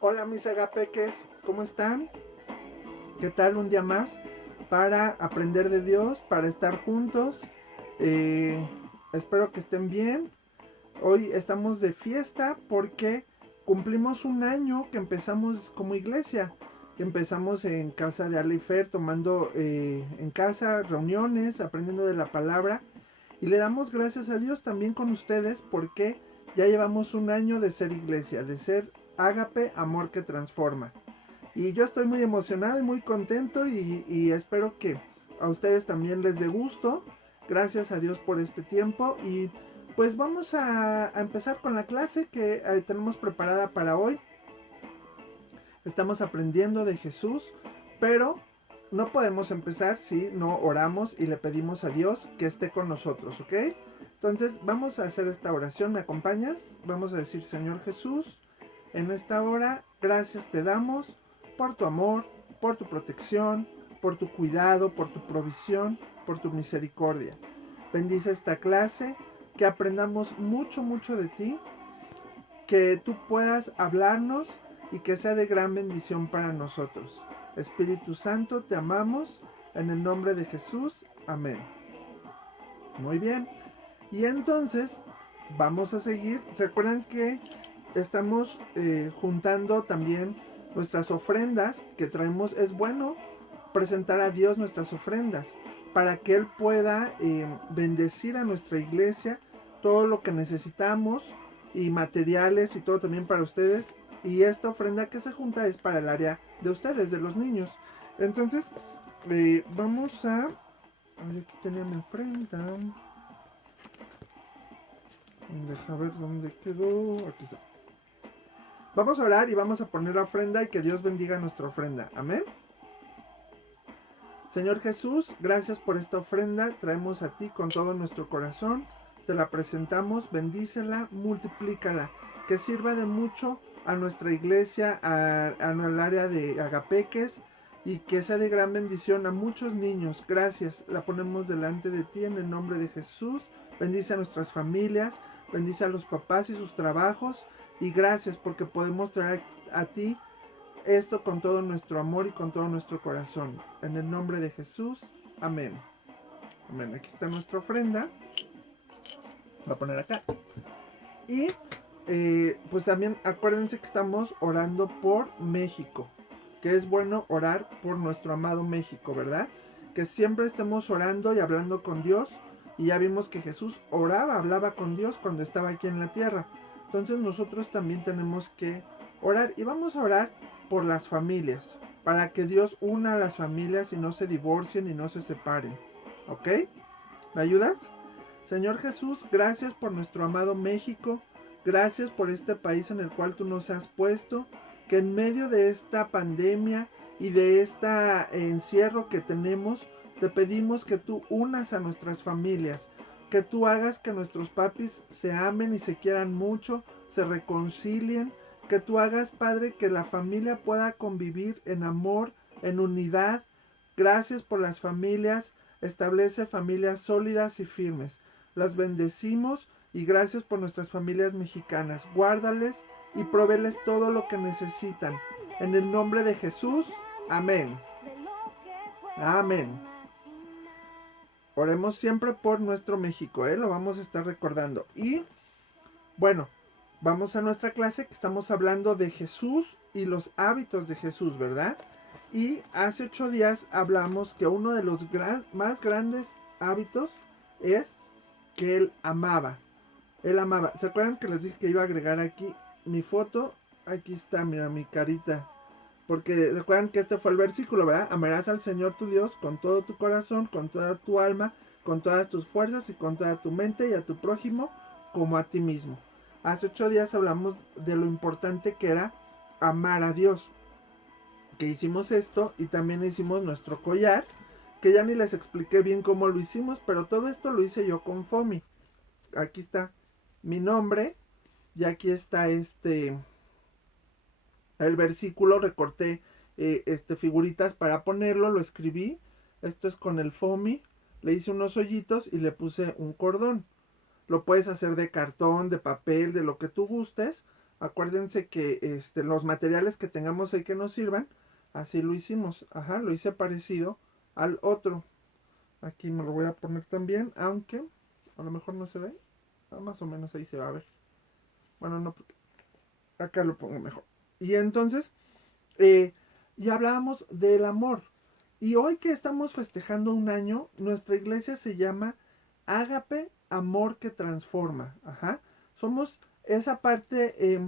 Hola mis agapeques, ¿cómo están? ¿Qué tal un día más para aprender de Dios, para estar juntos? Eh, Espero que estén bien. Hoy estamos de fiesta porque cumplimos un año que empezamos como iglesia. Empezamos en casa de Ale y Fer, tomando en casa reuniones, aprendiendo de la palabra. Y le damos gracias a Dios también con ustedes porque ya llevamos un año de ser iglesia, de ser ágape, amor que transforma. Y yo estoy muy emocionado y muy contento y espero que a ustedes también les dé gusto. Gracias a Dios por este tiempo y pues vamos a empezar con la clase que tenemos preparada para hoy. Estamos aprendiendo de Jesús, pero no podemos empezar si no oramos y le pedimos a Dios que esté con nosotros, ¿ok? Entonces vamos a hacer esta oración, ¿me acompañas? Vamos a decir, Señor Jesús, en esta hora, gracias te damos por tu amor, por tu protección, por tu cuidado, por tu provisión, por tu misericordia. Bendice esta clase, que aprendamos mucho, mucho de ti, que tú puedas hablarnos y que sea de gran bendición para nosotros. Espíritu Santo, te amamos, en el nombre de Jesús, amén. Muy bien, y entonces vamos a seguir. ¿Se acuerdan que estamos juntando también nuestras ofrendas que traemos? Es bueno presentar a Dios nuestras ofrendas para que Él pueda bendecir a nuestra iglesia todo lo que necesitamos y materiales y todo también para ustedes. Y esta ofrenda que se junta es para el área de ustedes, de los niños. Entonces, vamos a... Ay, aquí tenía mi ofrenda. Deja ver dónde quedó. Aquí está. Vamos a orar y vamos a poner la ofrenda y que Dios bendiga nuestra ofrenda. Amén. Señor Jesús, gracias por esta ofrenda. Traemos a ti con todo nuestro corazón. Te la presentamos, bendícela, multiplícala. Que sirva de mucho a nuestra iglesia, al área de Agapeques. Y que sea de gran bendición a muchos niños. Gracias, la ponemos delante de ti en el nombre de Jesús. Bendice a nuestras familias, bendice a los papás y sus trabajos. Y gracias porque podemos traer a ti esto con todo nuestro amor y con todo nuestro corazón. En el nombre de Jesús, amén. Amén. Aquí está nuestra ofrenda. Voy a poner acá. Y pues también acuérdense que estamos orando por México. Que es bueno orar por nuestro amado México, ¿verdad? Que siempre estemos orando y hablando con Dios. Y ya vimos que Jesús oraba, hablaba con Dios cuando estaba aquí en la tierra. Entonces nosotros también tenemos que orar. Y vamos a orar por las familias. Para que Dios una a las familias y no se divorcien y no se separen. ¿Ok? ¿Me ayudas? Señor Jesús, gracias por nuestro amado México. Gracias por este país en el cual tú nos has puesto. Que en medio de esta pandemia y de este encierro que tenemos, te pedimos que tú unas a nuestras familias. Que tú hagas que nuestros papis se amen y se quieran mucho, se reconcilien. Que tú hagas, Padre, que la familia pueda convivir en amor, en unidad. Gracias por las familias. Establece familias sólidas y firmes. Las bendecimos y gracias por nuestras familias mexicanas. Guárdales y proveles todo lo que necesitan. En el nombre de Jesús, amén. Amén. Oremos siempre por nuestro México, lo vamos a estar recordando. Y bueno, vamos a nuestra clase que estamos hablando de Jesús y los hábitos de Jesús, ¿verdad? Y hace 8 días hablamos que uno de los más grandes hábitos es que él amaba. Él amaba. ¿Se acuerdan que les dije que iba a agregar aquí mi foto? Aquí está, mira, mi carita. Porque se acuerdan que este fue el versículo, ¿verdad? Amarás al Señor tu Dios con todo tu corazón, con toda tu alma, con todas tus fuerzas y con toda tu mente y a tu prójimo como a ti mismo. Hace 8 días hablamos de lo importante que era amar a Dios. Que hicimos esto y también hicimos nuestro collar, que ya ni les expliqué bien cómo lo hicimos, pero todo esto lo hice yo con Fomi. Aquí está mi nombre y aquí está el versículo, recorté figuritas para ponerlo, lo escribí. Esto es con el foamy, le hice unos hoyitos y le puse un cordón. Lo puedes hacer de cartón, de papel, de lo que tú gustes. Acuérdense que los materiales que tengamos ahí que nos sirvan, así lo hicimos. Ajá, lo hice parecido al otro. Aquí me lo voy a poner también, aunque a lo mejor no se ve. Más o menos ahí se va a ver. Bueno, no, porque acá lo pongo mejor. Y entonces, ya hablábamos del amor. Y hoy que estamos festejando un año, nuestra iglesia se llama Ágape, amor que transforma. Ajá. Somos esa parte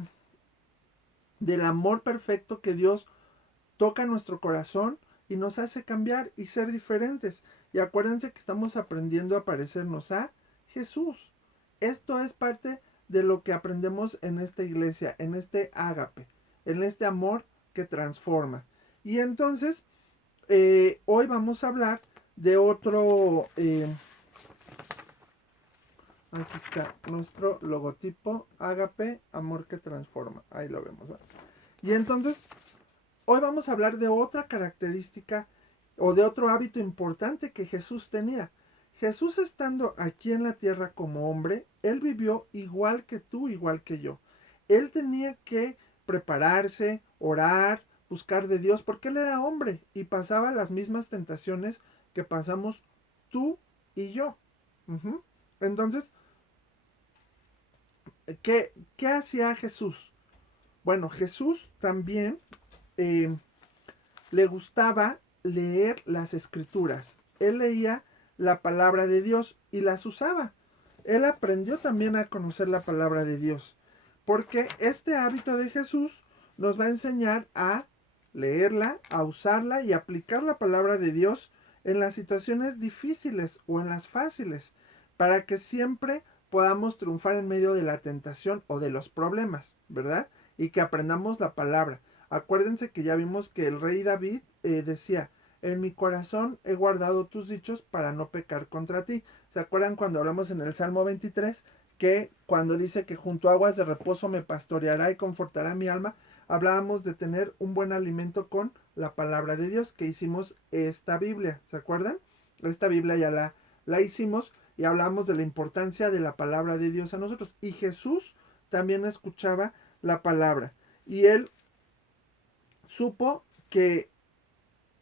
del amor perfecto que Dios toca nuestro corazón y nos hace cambiar y ser diferentes. Y acuérdense que estamos aprendiendo a parecernos a Jesús. Esto es parte de lo que aprendemos en esta iglesia, en este ágape, en este amor que transforma. Y entonces, hoy vamos a hablar de otro... aquí está nuestro logotipo, ágape, amor que transforma. Ahí lo vemos. ¿Verdad? Y entonces, hoy vamos a hablar de otra característica o de otro hábito importante que Jesús tenía. Jesús estando aquí en la tierra como hombre, él vivió igual que tú, igual que yo. Él tenía que prepararse, orar, buscar de Dios, porque él era hombre y pasaba las mismas tentaciones que pasamos tú y yo. Uh-huh. Entonces, ¿qué hacía Jesús? Bueno, Jesús también eh, le gustaba leer las escrituras. Él leía la palabra de Dios y las usaba. Él aprendió también a conocer la palabra de Dios. Porque este hábito de Jesús nos va a enseñar a leerla, a usarla y aplicar la palabra de Dios en las situaciones difíciles o en las fáciles, para que siempre podamos triunfar en medio de la tentación o de los problemas, ¿verdad? Y que aprendamos la palabra. Acuérdense que ya vimos que el rey David decía, en mi corazón he guardado tus dichos para no pecar contra ti. ¿Se acuerdan cuando hablamos en el Salmo 23? Que cuando dice que junto a aguas de reposo me pastoreará y confortará mi alma, hablábamos de tener un buen alimento con la palabra de Dios, que hicimos esta Biblia, ¿se acuerdan? Esta Biblia ya la hicimos y hablamos de la importancia de la palabra de Dios a nosotros. Y Jesús también escuchaba la palabra. Y él supo que,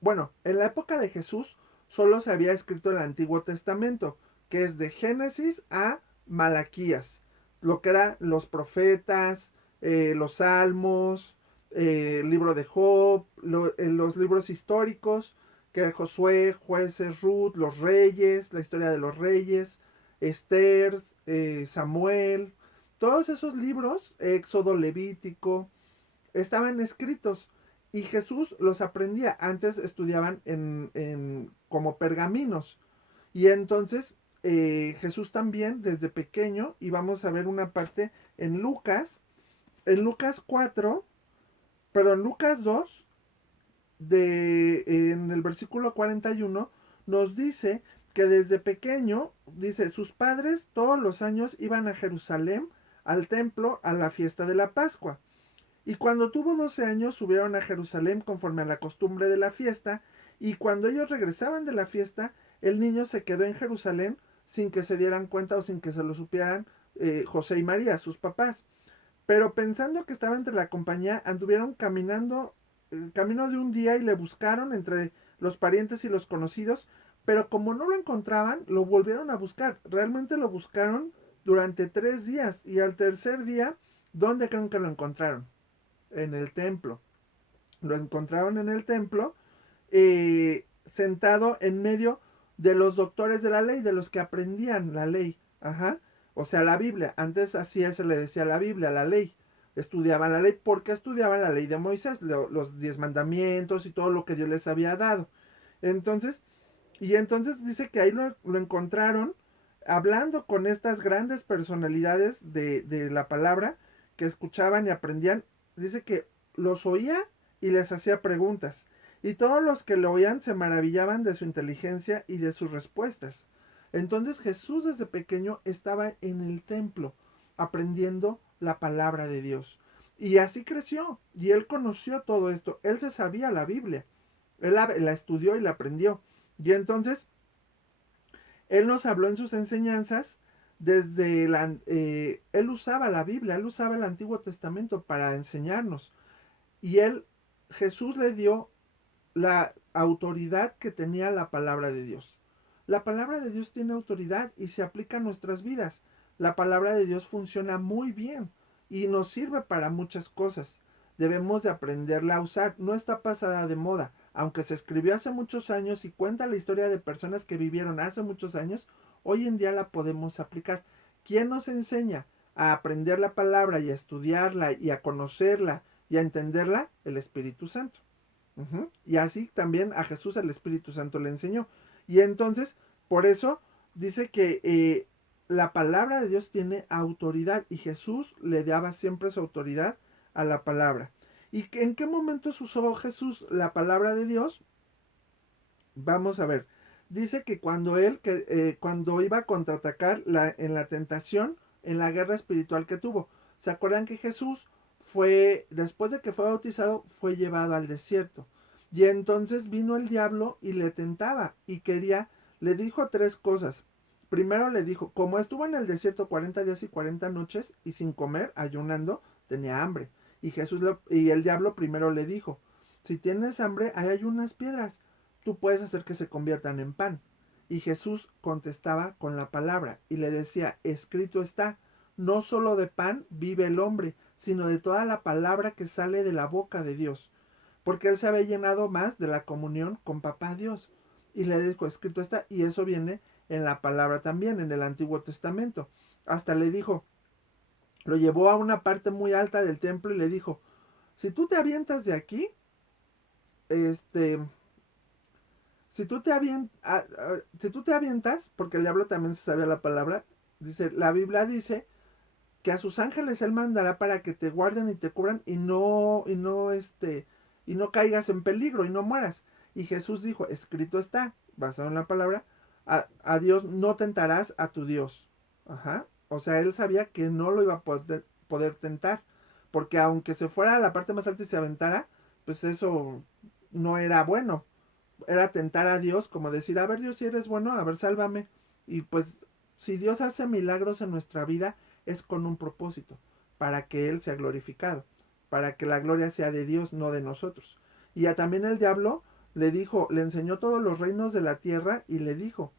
bueno, en la época de Jesús solo se había escrito el Antiguo Testamento, que es de Génesis a Malaquías, lo que eran los profetas, los salmos, el libro de Job, los libros históricos, que era Josué, Jueces, Ruth, los reyes, la historia de los reyes, Esther, Samuel, todos esos libros, Éxodo, Levítico, estaban escritos y Jesús los aprendía. Antes estudiaban como pergaminos. Y entonces Jesús también desde pequeño, y vamos a ver una parte en Lucas 4, perdón, Lucas 2, en el versículo 41, nos dice que desde pequeño, dice, sus padres todos los años iban a Jerusalén, al templo, a la fiesta de la Pascua. Y cuando tuvo 12 años subieron a Jerusalén conforme a la costumbre de la fiesta, y cuando ellos regresaban de la fiesta, el niño se quedó en Jerusalén sin que se dieran cuenta o sin que se lo supieran José y María, sus papás. Pero pensando que estaba entre la compañía, anduvieron caminando, camino de un día y le buscaron entre los parientes y los conocidos, pero como no lo encontraban, lo volvieron a buscar. Realmente lo buscaron durante 3 días y al tercer día, ¿dónde creen que lo encontraron? En el templo. Lo encontraron en el templo, sentado en medio de los doctores de la ley, de los que aprendían la ley. Ajá. O sea, la Biblia. Antes así se le decía la Biblia, la ley. Estudiaban la ley porque estudiaban la ley de Moisés, los 10 mandamientos y todo lo que Dios les había dado. Entonces, entonces dice que ahí lo encontraron hablando con estas grandes personalidades de la palabra que escuchaban y aprendían. Dice que los oía y les hacía preguntas. Y todos los que lo oían se maravillaban de su inteligencia y de sus respuestas. Entonces Jesús desde pequeño estaba en el templo aprendiendo la palabra de Dios. Y así creció. Y él conoció todo esto. Él se sabía la Biblia. Él la estudió y la aprendió. Y entonces, él nos habló en sus enseñanzas él usaba la Biblia, él usaba el Antiguo Testamento para enseñarnos. Y Jesús le dio la autoridad que tenía la palabra de Dios. La palabra de Dios tiene autoridad y se aplica a nuestras vidas. La palabra de Dios funciona muy bien y nos sirve para muchas cosas. Debemos de aprenderla a usar. No está pasada de moda. Aunque se escribió hace muchos años y cuenta la historia de personas que vivieron hace muchos años, hoy en día la podemos aplicar. ¿Quién nos enseña a aprender la palabra y a estudiarla y a conocerla y a entenderla? El Espíritu Santo. Y así también a Jesús el Espíritu Santo le enseñó. Y entonces, por eso dice que la palabra de Dios tiene autoridad y Jesús le daba siempre su autoridad a la palabra. ¿Y en qué momentos usó Jesús la palabra de Dios? Vamos a ver. Dice que cuando iba a contraatacar en la tentación, en la guerra espiritual que tuvo. ¿Se acuerdan que Jesús después de que fue bautizado, fue llevado al desierto? Y entonces vino el diablo y le tentaba y le dijo tres cosas. Primero le dijo, como estuvo en el desierto 40 días y 40 noches y sin comer, ayunando, tenía hambre. Y el diablo primero le dijo, si tienes hambre, ahí hay unas piedras, tú puedes hacer que se conviertan en pan. Y Jesús contestaba con la palabra y le decía, escrito está, no solo de pan vive el hombre, sino de toda la palabra que sale de la boca de Dios. Porque él se había llenado más de la comunión con papá Dios. Y le dijo, escrito está, y eso viene en la palabra también, en el Antiguo Testamento. Hasta le dijo, lo llevó a una parte muy alta del templo y le dijo, si tú te avientas de aquí, este, si tú te avientas, porque el diablo también se sabía la palabra, dice, la Biblia dice que a sus ángeles él mandará para que te guarden y te cubran y no caigas en peligro y no mueras. Y Jesús dijo, escrito está, basado en la palabra, a Dios no tentarás a tu Dios. Ajá. O sea, él sabía que no lo iba a poder tentar, porque aunque se fuera a la parte más alta y se aventara, pues eso no era bueno. Era tentar a Dios, como decir, a ver Dios, si eres bueno, a ver, sálvame. Y pues si Dios hace milagros en nuestra vida, es con un propósito, para que Él sea glorificado, para que la gloria sea de Dios, no de nosotros. Y también el diablo le enseñó todos los reinos de la tierra y le dijo,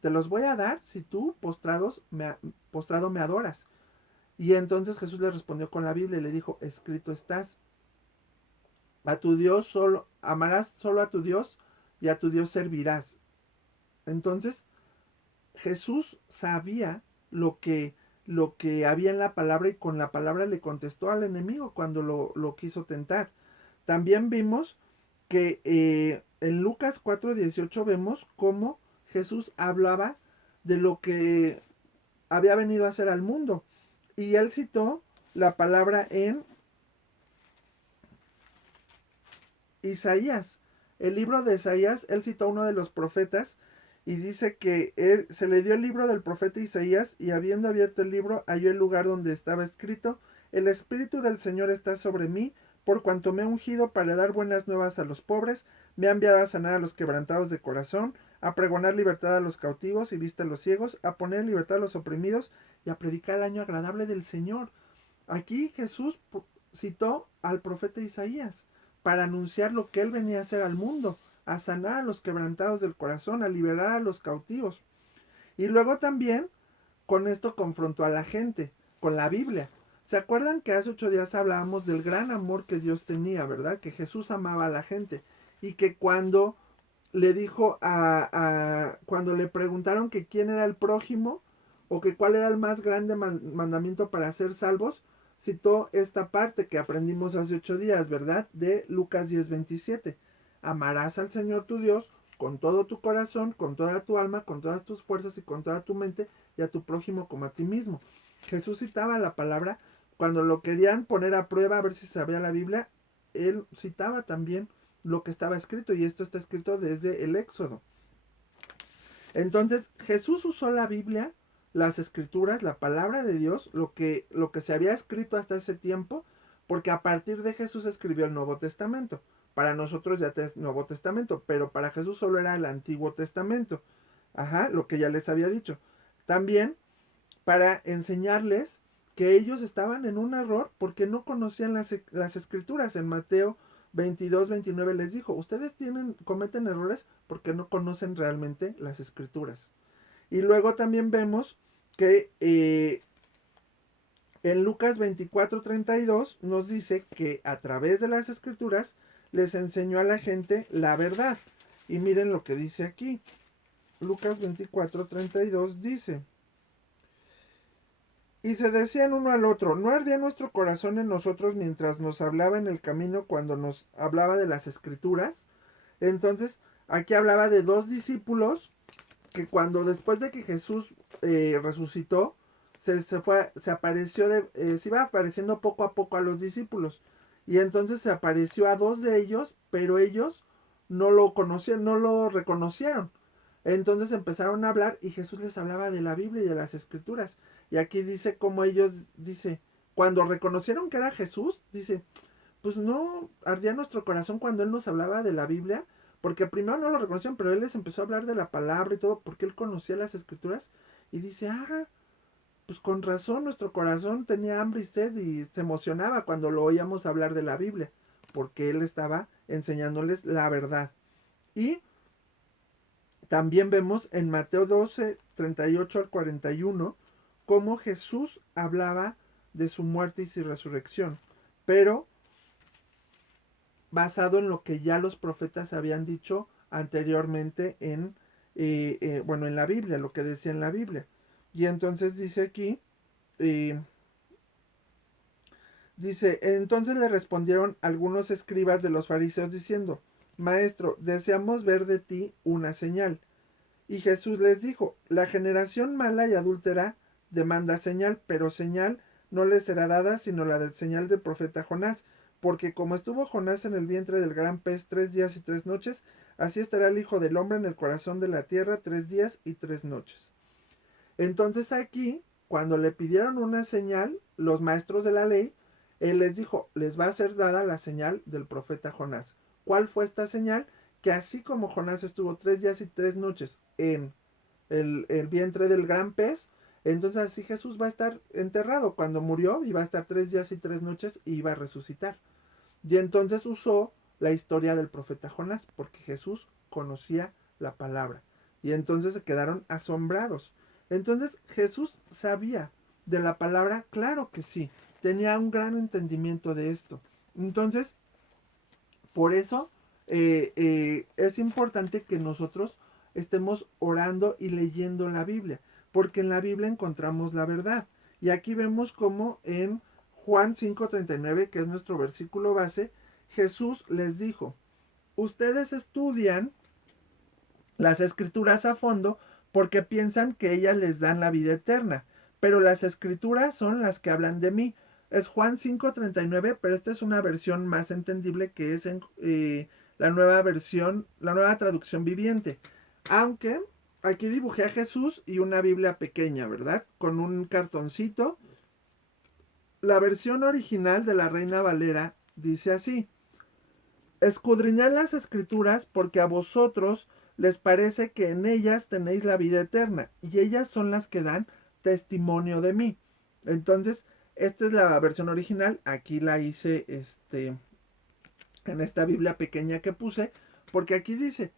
te los voy a dar si tú postrado me adoras. Y entonces Jesús le respondió con la Biblia y le dijo, escrito estás, a tu Dios solo, amarás solo a tu Dios y a tu Dios servirás. Entonces, Jesús sabía lo que había en la palabra y con la palabra le contestó al enemigo cuando lo quiso tentar. También vimos que en Lucas 4:18 vemos cómo Jesús hablaba de lo que había venido a hacer al mundo. Y él citó la palabra en Isaías. El libro de Isaías, él citó a uno de los profetas y dice que se le dio el libro del profeta Isaías y habiendo abierto el libro halló el lugar donde estaba escrito, el Espíritu del Señor está sobre mí, por cuanto me ha ungido para dar buenas nuevas a los pobres, me ha enviado a sanar a los quebrantados de corazón, a pregonar libertad a los cautivos y vista a los ciegos, a poner en libertad a los oprimidos y a predicar el año agradable del Señor. Aquí Jesús citó al profeta Isaías para anunciar lo que él venía a hacer al mundo, a sanar a los quebrantados del corazón, a liberar a los cautivos. Y luego también con esto confrontó a la gente, con la Biblia. ¿Se acuerdan que hace 8 días hablábamos del gran amor que Dios tenía, verdad? Que Jesús amaba a la gente y que cuando le dijo cuando le preguntaron que quién era el prójimo o que cuál era el más grande mandamiento para ser salvos, citó esta parte que aprendimos hace 8 días, ¿verdad? De Lucas 10:27. Amarás al Señor tu Dios con todo tu corazón, con toda tu alma, con todas tus fuerzas y con toda tu mente, y a tu prójimo como a ti mismo. Jesús citaba la palabra cuando lo querían poner a prueba a ver si sabía la Biblia. Él citaba también lo que estaba escrito, y esto está escrito desde el Éxodo. Entonces Jesús usó la Biblia, las escrituras, la palabra de Dios, lo que se había escrito hasta ese tiempo, porque a partir de Jesús escribió el Nuevo Testamento. Para nosotros ya es Nuevo Testamento, pero para Jesús solo era el Antiguo Testamento. Ajá, lo que ya les había dicho. También para enseñarles que ellos estaban en un error porque no conocían las escrituras. En Mateo 22-29 les dijo, ustedes cometen errores porque no conocen realmente las escrituras. Y luego también vemos que en Lucas 24:32 nos dice que a través de las escrituras les enseñó a la gente la verdad. Y miren lo que dice aquí. Lucas 24:32 dice, y se decían uno al otro, ¿no ardía nuestro corazón en nosotros mientras nos hablaba en el camino cuando nos hablaba de las escrituras? Entonces, aquí hablaba de dos discípulos que cuando después de que Jesús resucitó, se apareció, se iba apareciendo poco a poco a los discípulos. Y entonces se apareció a dos de ellos, pero ellos no lo conocían, no lo reconocieron. Entonces empezaron a hablar y Jesús les hablaba de la Biblia y de las escrituras. Y aquí dice como ellos, dice, cuando reconocieron que era Jesús, dice, pues no ardía nuestro corazón cuando Él nos hablaba de la Biblia, porque primero no lo reconocían, pero Él les empezó a hablar de la palabra y todo, porque Él conocía las escrituras, y dice, pues con razón nuestro corazón tenía hambre y sed y se emocionaba cuando lo oíamos hablar de la Biblia, porque Él estaba enseñándoles la verdad. Y también vemos en Mateo 12:38-41, cómo Jesús hablaba de su muerte y su resurrección, pero basado en lo que ya los profetas habían dicho anteriormente en la Biblia, lo que decía en la Biblia. Y entonces dice aquí, dice, entonces le respondieron algunos escribas de los fariseos diciendo, Maestro, deseamos ver de ti una señal. Y Jesús les dijo, la generación mala y adúltera demanda señal, pero señal no le será dada sino la del señal del profeta Jonás. Porque como estuvo Jonás en el vientre del gran pez 3 días y 3 noches, así estará el Hijo del Hombre en el corazón de la tierra 3 días y 3 noches. Entonces aquí, cuando le pidieron una señal, los maestros de la ley, él les dijo, les va a ser dada la señal del profeta Jonás. ¿Cuál fue esta señal? Que así como Jonás estuvo 3 días y 3 noches en el vientre del gran pez, entonces así Jesús va a estar enterrado. Cuando murió, iba a estar 3 días y 3 noches y iba a resucitar. Y entonces usó la historia del profeta Jonás, porque Jesús conocía la palabra. Y entonces se quedaron asombrados. Entonces Jesús sabía de la palabra, claro que sí, tenía un gran entendimiento de esto. Entonces, por eso es importante que nosotros estemos orando y leyendo la Biblia, porque en la Biblia encontramos la verdad. Y aquí vemos como en Juan 5:39, que es nuestro versículo base, Jesús les dijo, ustedes estudian las escrituras a fondo porque piensan que ellas les dan la vida eterna, pero las escrituras son las que hablan de mí. Es Juan 5:39, pero esta es una versión más entendible que es en la nueva versión, la nueva traducción viviente. Aunque aquí dibujé a Jesús y una Biblia pequeña, ¿verdad? Con un cartoncito. La versión original de la Reina Valera dice así: escudriñad las escrituras porque a vosotros les parece que en ellas tenéis la vida eterna y ellas son las que dan testimonio de mí. Entonces, esta es la versión original. Aquí la hice en esta Biblia pequeña que puse, porque aquí dice,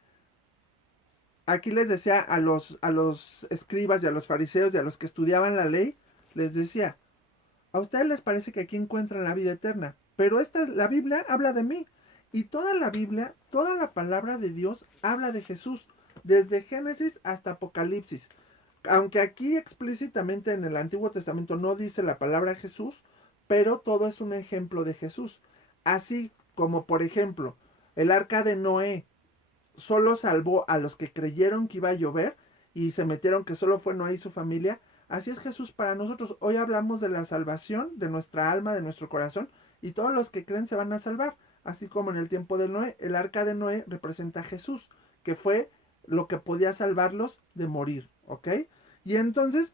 aquí les decía a los escribas y a los fariseos y a los que estudiaban la ley, les decía, a ustedes les parece que aquí encuentran la vida eterna, pero la Biblia habla de mí. Y toda la Biblia, toda la palabra de Dios habla de Jesús, desde Génesis hasta Apocalipsis. Aunque aquí explícitamente en el Antiguo Testamento no dice la palabra Jesús, pero todo es un ejemplo de Jesús. Así como, por ejemplo, el arca de Noé solo salvó a los que creyeron que iba a llover y se metieron que solo fue Noé y su familia. Así es Jesús para nosotros. Hoy hablamos de la salvación de nuestra alma, de nuestro corazón, y todos los que creen se van a salvar. Así como en el tiempo de Noé, el arca de Noé representa a Jesús, que fue lo que podía salvarlos de morir, ¿ok? Y entonces,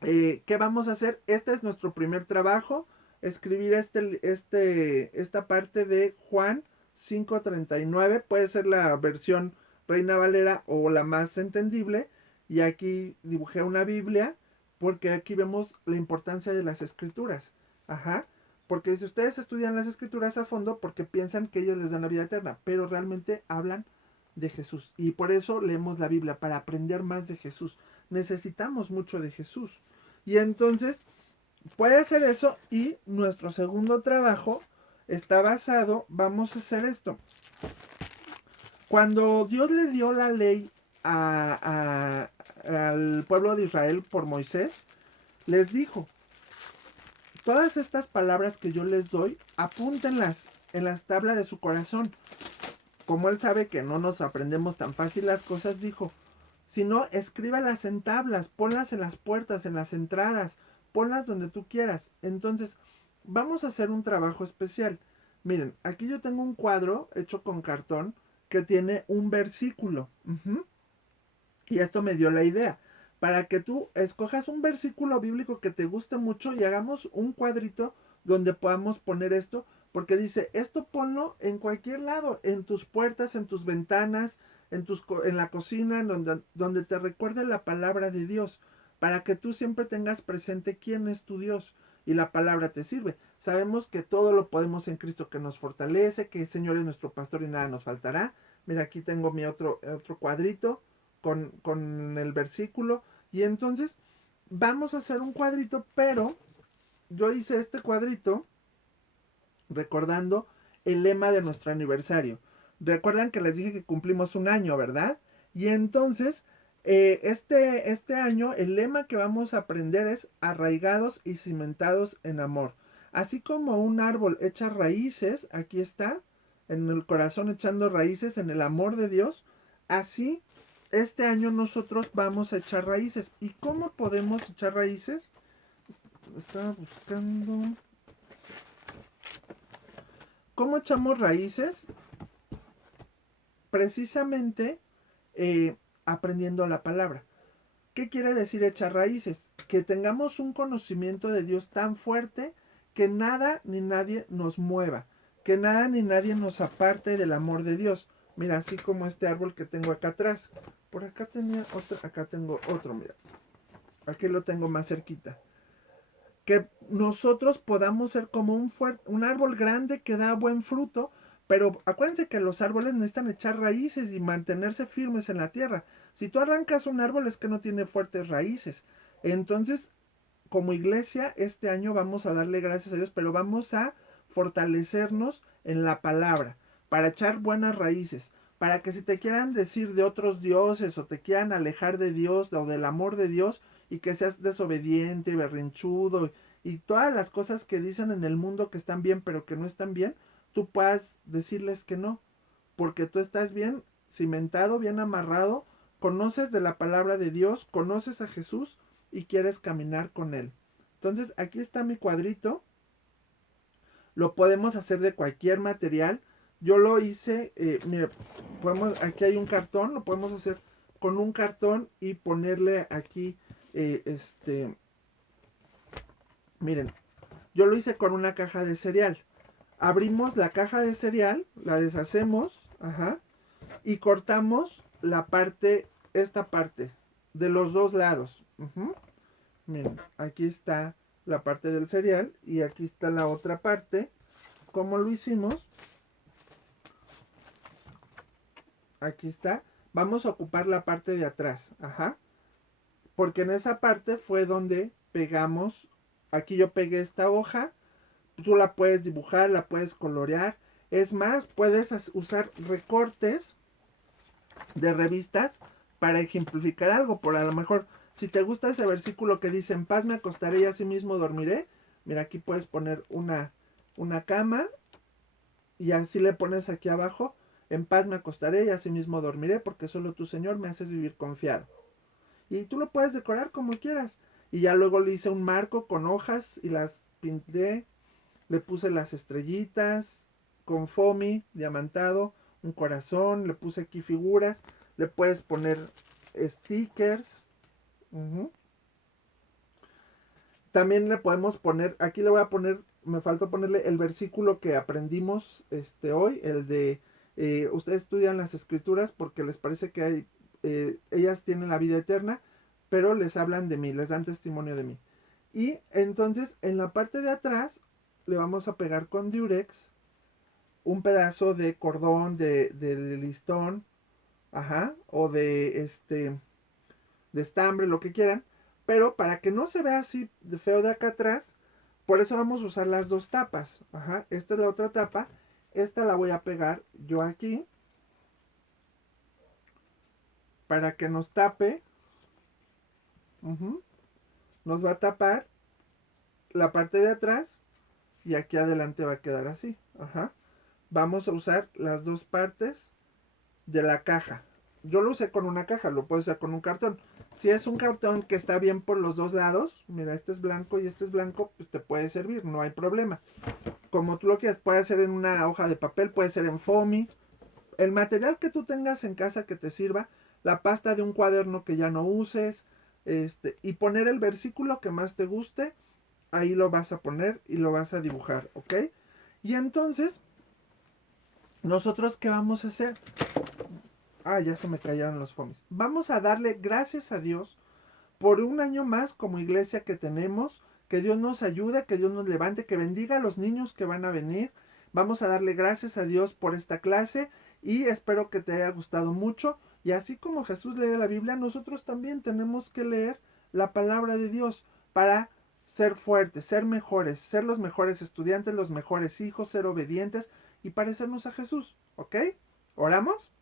¿qué vamos a hacer? Este es nuestro primer trabajo, escribir esta parte de Juan 5:39, puede ser la versión Reina Valera o la más entendible, y aquí dibujé una Biblia porque aquí vemos la importancia de las escrituras. Ajá. Porque si ustedes estudian las escrituras a fondo, porque piensan que ellos les dan la vida eterna, pero realmente hablan de Jesús. Y por eso leemos la Biblia, para aprender más de Jesús. Necesitamos mucho de Jesús. Y entonces, puede ser eso. Y nuestro segundo trabajo está basado, vamos a hacer esto. Cuando Dios le dio la ley al pueblo de Israel por Moisés, les dijo, todas estas palabras que yo les doy, apúntenlas en las tablas de su corazón. Como él sabe que no nos aprendemos tan fácil las cosas, dijo, sino escríbalas en tablas, ponlas en las puertas, en las entradas, ponlas donde tú quieras. Entonces, vamos a hacer un trabajo especial. Miren, aquí yo tengo un cuadro hecho con cartón que tiene un versículo. Y esto me dio la idea. Para que tú escojas un versículo bíblico que te guste mucho y hagamos un cuadrito donde podamos poner esto. Porque dice, esto ponlo en cualquier lado, en tus puertas, en tus ventanas, en la cocina, en donde te recuerde la palabra de Dios. Para que tú siempre tengas presente quién es tu Dios. Y la palabra te sirve. Sabemos que todo lo podemos en Cristo que nos fortalece, que el Señor es nuestro pastor y nada nos faltará. Mira, aquí tengo mi otro cuadrito con el versículo. Y entonces vamos a hacer un cuadrito, pero yo hice este cuadrito recordando el lema de nuestro aniversario. Recuerdan que les dije que cumplimos un año, ¿verdad? Y entonces, este año el lema que vamos a aprender es arraigados y cimentados en amor. Así como un árbol echa raíces, aquí está, en el corazón echando raíces en el amor de Dios, así este año nosotros vamos a echar raíces. ¿Y cómo podemos echar raíces? Estaba buscando. ¿Cómo echamos raíces? Precisamente aprendiendo la palabra. ¿Qué quiere decir echar raíces? Que tengamos un conocimiento de Dios tan fuerte que nada ni nadie nos mueva, que nada ni nadie nos aparte del amor de Dios. Mira, así como este árbol que tengo acá atrás. Por acá tenía otro, acá tengo otro, mira. Aquí lo tengo más cerquita. Que nosotros podamos ser como un árbol grande que da buen fruto, pero acuérdense que los árboles necesitan echar raíces y mantenerse firmes en la tierra. Si tú arrancas un árbol es que no tiene fuertes raíces. Entonces, como iglesia, este año vamos a darle gracias a Dios, pero vamos a fortalecernos en la palabra, para echar buenas raíces, para que si te quieran decir de otros dioses o te quieran alejar de Dios o del amor de Dios y que seas desobediente, berrinchudo y todas las cosas que dicen en el mundo que están bien pero que no están bien, tú puedas decirles que no, porque tú estás bien cimentado, bien amarrado, conoces de la palabra de Dios, conoces a Jesús y quieres caminar con Él. Entonces aquí está mi cuadrito, lo podemos hacer de cualquier material. Yo lo hice, mira, aquí hay un cartón, lo podemos hacer con un cartón y ponerle aquí, miren, yo lo hice con una caja de cereal. Abrimos la caja de cereal, la deshacemos, ajá, y cortamos la parte, esta parte, de los dos lados. Miren, aquí está la parte del cereal y aquí está la otra parte. ¿Cómo lo hicimos? Aquí está. Vamos a ocupar la parte de atrás. Ajá. Porque en esa parte fue donde pegamos. Aquí yo pegué esta hoja. Tú la puedes dibujar, la puedes colorear. Es más, puedes usar recortes de revistas para ejemplificar algo. Por a lo mejor, si te gusta ese versículo que dice, en paz me acostaré y así mismo dormiré. Mira, aquí puedes poner una cama y así le pones aquí abajo, en paz me acostaré y así mismo dormiré porque solo tu Señor me haces vivir confiado. Y tú lo puedes decorar como quieras. Y ya luego le hice un marco con hojas y las pinté, le puse las estrellitas con foamy diamantado, un corazón, le puse aquí figuras, le puedes poner stickers. También le podemos poner, aquí le voy a poner, me faltó ponerle el versículo que aprendimos hoy, el de, ustedes estudian las escrituras porque les parece que ellas tienen la vida eterna. pero les hablan de mí, les dan testimonio de mí. Y entonces en la parte de atrás le vamos a pegar con Durex un pedazo de cordón, de listón, ajá, o de estambre, lo que quieran, pero para que no se vea así de feo de acá atrás, por eso vamos a usar las dos tapas, ajá, esta es la otra tapa, esta la voy a pegar yo aquí, para que nos tape, nos va a tapar la parte de atrás, y aquí adelante va a quedar así, ajá, vamos a usar las dos partes de la caja. Yo lo usé con una caja, lo puedo usar con un cartón. Si es un cartón que está bien por los dos lados, mira, este es blanco y este es blanco, pues te puede servir, no hay problema. Como tú lo quieras, puede ser en una hoja de papel, puede ser en foamy. El material que tú tengas en casa que te sirva, la pasta de un cuaderno que ya no uses, y poner el versículo que más te guste, ahí lo vas a poner y lo vas a dibujar, ¿ok? Y entonces, ¿nosotros qué vamos a hacer? Ah, ya se me cayeron los fomes. Vamos a darle gracias a Dios por un año más como iglesia que tenemos. Que Dios nos ayude, que Dios nos levante, que bendiga a los niños que van a venir. Vamos a darle gracias a Dios por esta clase y espero que te haya gustado mucho. Y así como Jesús lee la Biblia, nosotros también tenemos que leer la palabra de Dios para ser fuertes, ser mejores, ser los mejores estudiantes, los mejores hijos, ser obedientes y parecernos a Jesús. ¿Ok? ¿Oramos?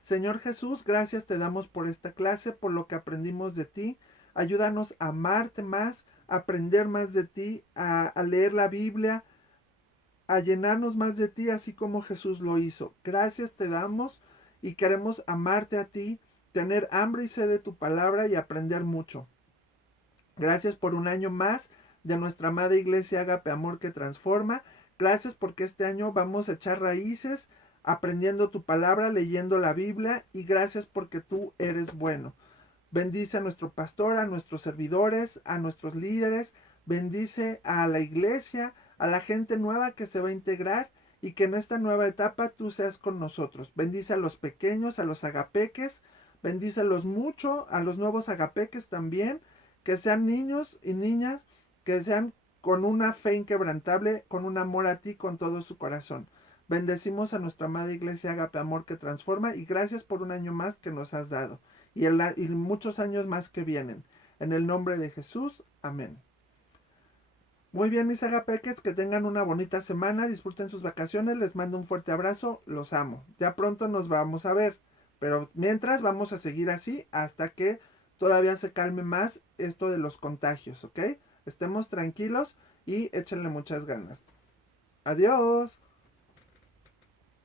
Señor Jesús, gracias te damos por esta clase, por lo que aprendimos de ti. Ayúdanos a amarte más, a aprender más de ti, a leer la Biblia, a llenarnos más de ti, así como Jesús lo hizo. Gracias te damos y queremos amarte a ti, tener hambre y sed de tu palabra y aprender mucho. Gracias por un año más de nuestra amada iglesia Agape Amor que transforma. Gracias porque este año vamos a echar raíces aprendiendo tu palabra, leyendo la Biblia y gracias porque tú eres bueno. Bendice a nuestro pastor, a nuestros servidores, a nuestros líderes. Bendice a la iglesia, a la gente nueva que se va a integrar y que en esta nueva etapa tú seas con nosotros. Bendice a los pequeños, a los agapeques. Bendícelos mucho, a los nuevos agapeques también. Que sean niños y niñas, que sean con una fe inquebrantable, con un amor a ti con todo su corazón. Bendecimos a nuestra amada iglesia Agape Amor que transforma y gracias por un año más que nos has dado y muchos años más que vienen. En el nombre de Jesús, amén. Muy bien, mis agapeques, que tengan una bonita semana, disfruten sus vacaciones, les mando un fuerte abrazo, los amo. Ya pronto nos vamos a ver, pero mientras vamos a seguir así hasta que todavía se calme más esto de los contagios, ¿ok? Estemos tranquilos y échenle muchas ganas. Adiós.